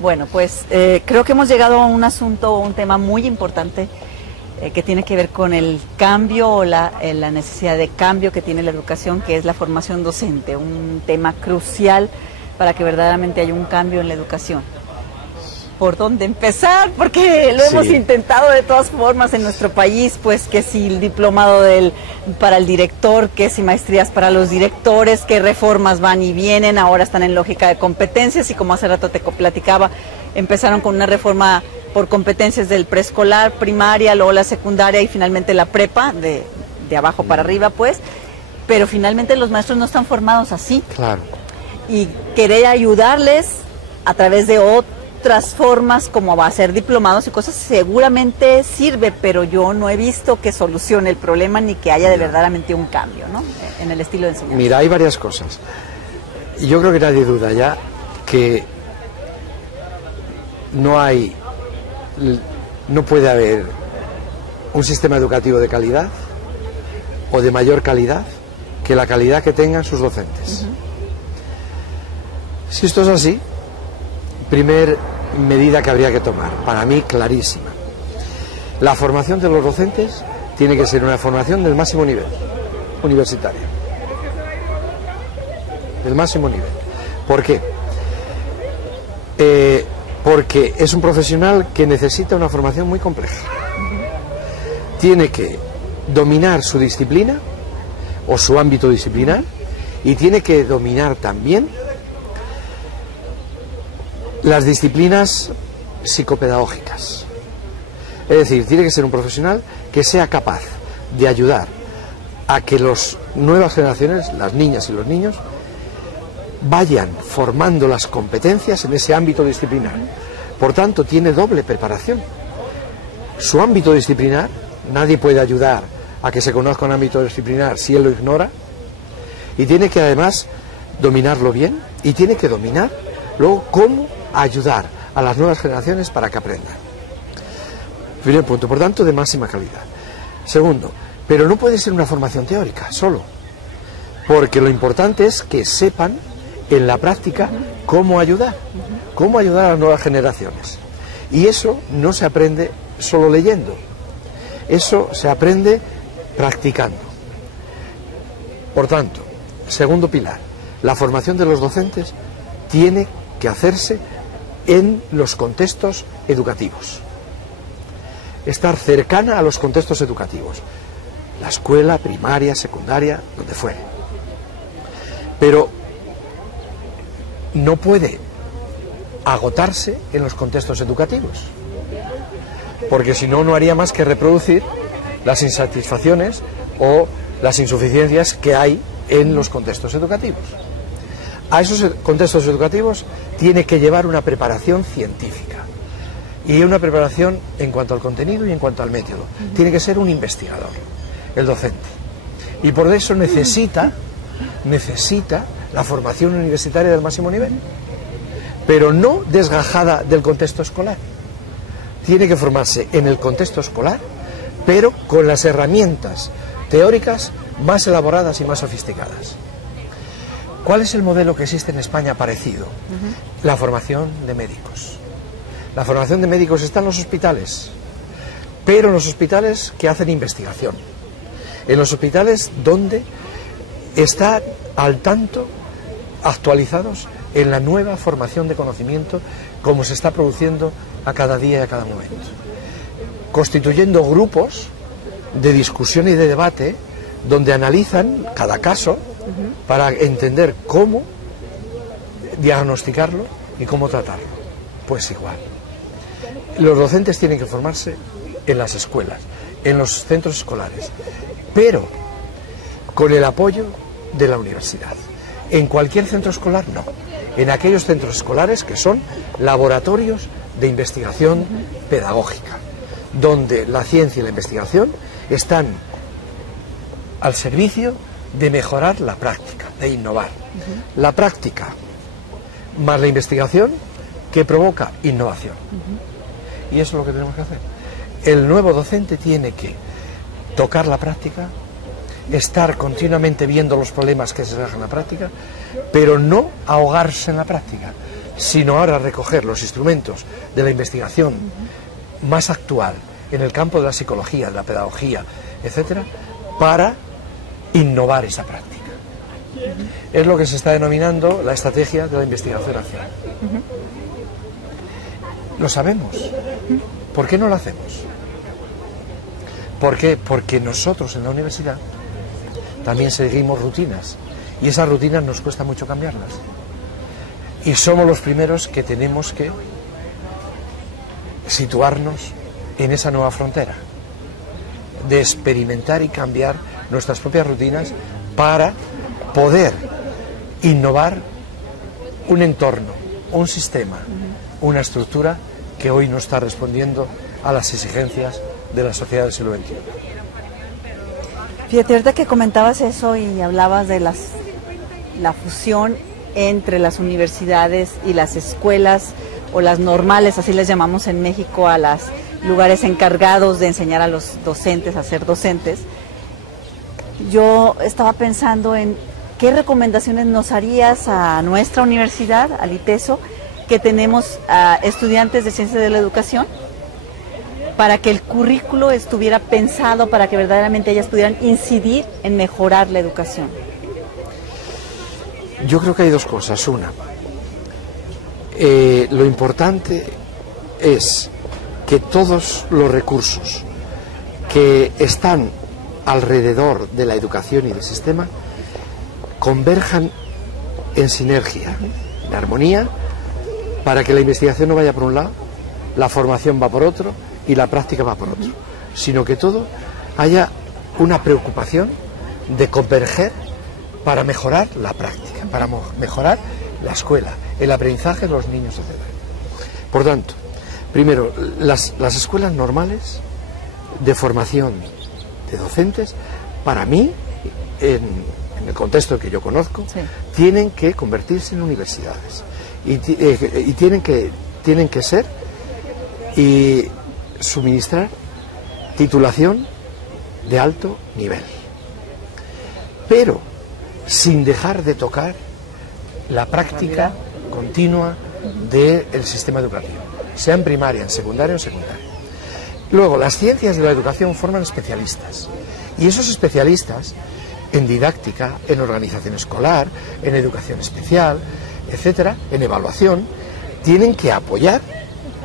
Bueno, pues creo que hemos llegado a un asunto, un tema muy importante que tiene que ver con el cambio o la necesidad de cambio que tiene la educación, que es la formación docente, un tema crucial para que verdaderamente haya un cambio en la educación. ¿Por dónde empezar? Porque lo hemos intentado de todas formas en nuestro país, pues que si el diplomado para el director, que si maestrías para los directores, que reformas van y vienen, ahora están en lógica de competencias y como hace rato te platicaba, empezaron con una reforma por competencias del preescolar, primaria, luego la secundaria y finalmente la prepa, de abajo para arriba pues, pero finalmente los maestros no están formados así. Claro. Y querer ayudarles a través de otras formas como va a ser diplomados y cosas seguramente sirve, pero yo no he visto que solucione el problema ni que haya de verdaderamente un cambio, ¿no?, en el estilo de enseñanza. Mira, hay varias cosas. Yo creo que nadie duda ya que no puede haber un sistema educativo de calidad o de mayor calidad que la calidad que tengan sus docentes. Si esto es así, primer medida que habría que tomar, para mí clarísima. La formación de los docentes tiene que ser una formación del máximo nivel, universitaria. Del máximo nivel. ¿Por qué? Porque es un profesional que necesita una formación muy compleja. Tiene que dominar su disciplina o su ámbito disciplinar y tiene que dominar también las disciplinas psicopedagógicas. Es decir, tiene que ser un profesional que sea capaz de ayudar a que las nuevas generaciones, las niñas y los niños, vayan formando las competencias en ese ámbito disciplinar. Por tanto, tiene doble preparación. Su ámbito disciplinar, nadie puede ayudar a que se conozca un ámbito disciplinar si él lo ignora, y tiene que además dominarlo bien, y tiene que dominar luego cómo ayudar a las nuevas generaciones para que aprendan. Primer punto, por tanto, de máxima calidad. Segundo, pero no puede ser una formación teórica solo, porque lo importante es que sepan en la práctica cómo ayudar a las nuevas generaciones. Y eso no se aprende solo leyendo, eso se aprende practicando. Por tanto, segundo pilar, la formación de los docentes tiene que hacerse en los contextos educativos. Estar cercana a los contextos educativos. La escuela, primaria, secundaria, donde fuere. Pero no puede agotarse en los contextos educativos. Porque si no, no haría más que reproducir las insatisfacciones o las insuficiencias que hay en los contextos educativos. A esos contextos educativos tiene que llevar una preparación científica y una preparación en cuanto al contenido y en cuanto al método. Tiene que ser un investigador, el docente. Y por eso necesita la formación universitaria del máximo nivel, pero no desgajada del contexto escolar. Tiene que formarse en el contexto escolar, pero con las herramientas teóricas más elaboradas y más sofisticadas. ¿Cuál es el modelo que existe en España parecido? La formación de médicos. La formación de médicos está en los hospitales, pero en los hospitales que hacen investigación. En los hospitales donde están al tanto, actualizados en la nueva formación de conocimiento como se está produciendo a cada día y a cada momento. Constituyendo grupos de discusión y de debate donde analizan cada caso para entender cómo diagnosticarlo y cómo tratarlo. Pues igual. Los docentes tienen que formarse en las escuelas, en los centros escolares, pero con el apoyo de la universidad. En cualquier centro escolar no. En aquellos centros escolares que son laboratorios de investigación pedagógica, donde la ciencia y la investigación están al servicio de mejorar la práctica, de innovar. La práctica más la investigación que provoca innovación. Y eso es lo que tenemos que hacer. El nuevo docente tiene que tocar la práctica, estar continuamente viendo los problemas que se dejan en la práctica, pero no ahogarse en la práctica, sino ahora recoger los instrumentos de la investigación más actual en el campo de la psicología, de la pedagogía, etcétera, para innovar esa práctica. Es lo que se está denominando la estrategia de la investigación acción. Lo sabemos. ¿Por qué no lo hacemos? ¿Por qué? Porque nosotros en la universidad también seguimos rutinas y esas rutinas nos cuesta mucho cambiarlas. Y somos los primeros que tenemos que situarnos en esa nueva frontera de experimentar y cambiar nuestras propias rutinas para poder innovar un entorno, un sistema, una estructura que hoy no está respondiendo a las exigencias de la sociedad del siglo XXI. Fíjate, ahorita que comentabas eso y hablabas de la fusión entre las universidades y las escuelas o las normales, así les llamamos en México a los lugares encargados de enseñar a los docentes a ser docentes, yo estaba pensando en qué recomendaciones nos harías a nuestra universidad, al ITESO, que tenemos a estudiantes de Ciencias de la Educación, para que el currículo estuviera pensado para que verdaderamente ellas pudieran incidir en mejorar la educación. Yo creo que hay dos cosas. Una, lo importante es que todos los recursos que están alrededor de la educación y del sistema converjan en sinergia, en armonía, para que la investigación no vaya por un lado, la formación va por otro y la práctica va por otro, sino que todo haya una preocupación de converger para mejorar la práctica, para mejorar la escuela, el aprendizaje de los niños, etc. Por tanto, primero, las escuelas normales de formación de docentes, para mí, en el contexto que yo conozco, sí, tienen que convertirse en universidades y tienen que ser y suministrar titulación de alto nivel, pero sin dejar de tocar la práctica continua del sistema educativo, sea en primaria, en secundaria o en secundaria. Luego, las ciencias de la educación forman especialistas, y esos especialistas en didáctica, en organización escolar, en educación especial, etcétera, en evaluación, tienen que apoyar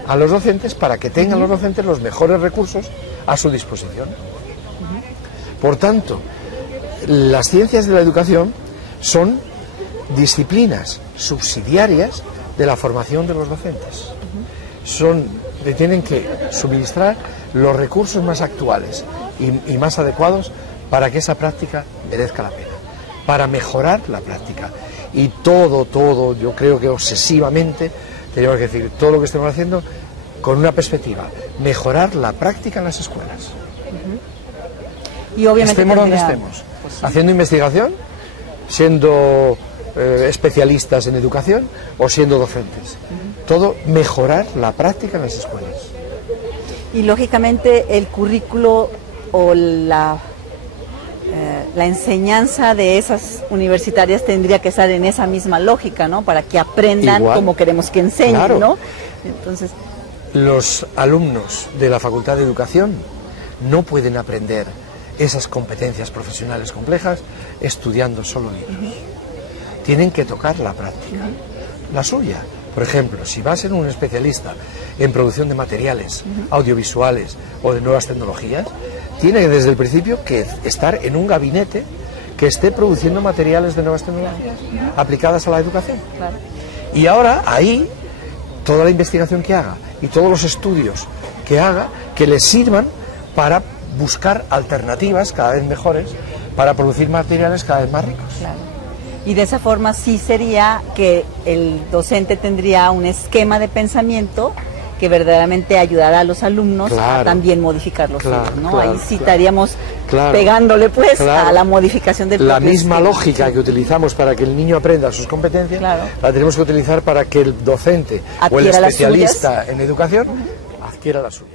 a los docentes para que tengan los docentes los mejores recursos a su disposición. Por tanto, las ciencias de la educación son disciplinas subsidiarias de la formación de los docentes. Tienen que suministrar los recursos más actuales y más adecuados para que esa práctica merezca la pena, para mejorar la práctica. Y todo, yo creo que obsesivamente, tenemos que decir, todo lo que estemos haciendo con una perspectiva, mejorar la práctica en las escuelas. Y obviamente estemos donde estemos, haciendo investigación, siendo especialistas en educación o siendo docentes. Todo mejorar la práctica en las escuelas. Y lógicamente el currículo o la enseñanza de esas universitarias tendría que estar en esa misma lógica, ¿no? Para que aprendan igual, como queremos que enseñen, claro, ¿no? Entonces, los alumnos de la Facultad de Educación no pueden aprender esas competencias profesionales complejas estudiando solo libros. Tienen que tocar la práctica, la suya. Por ejemplo, si va a ser un especialista en producción de materiales audiovisuales o de nuevas tecnologías, tiene desde el principio que estar en un gabinete que esté produciendo materiales de nuevas tecnologías aplicadas a la educación. Claro. Y ahora ahí toda la investigación que haga y todos los estudios que haga que les sirvan para buscar alternativas cada vez mejores para producir materiales cada vez más ricos. Claro. Y de esa forma sí sería que el docente tendría un esquema de pensamiento que verdaderamente ayudará a los alumnos, claro, a también modificar los suyos, ¿no? Claro, ahí sí estaríamos pegándole pues a la modificación del la misma lógica que utilizamos para que el niño aprenda sus competencias, la tenemos que utilizar para que el docente adquiera o el especialista en educación adquiera las suyas.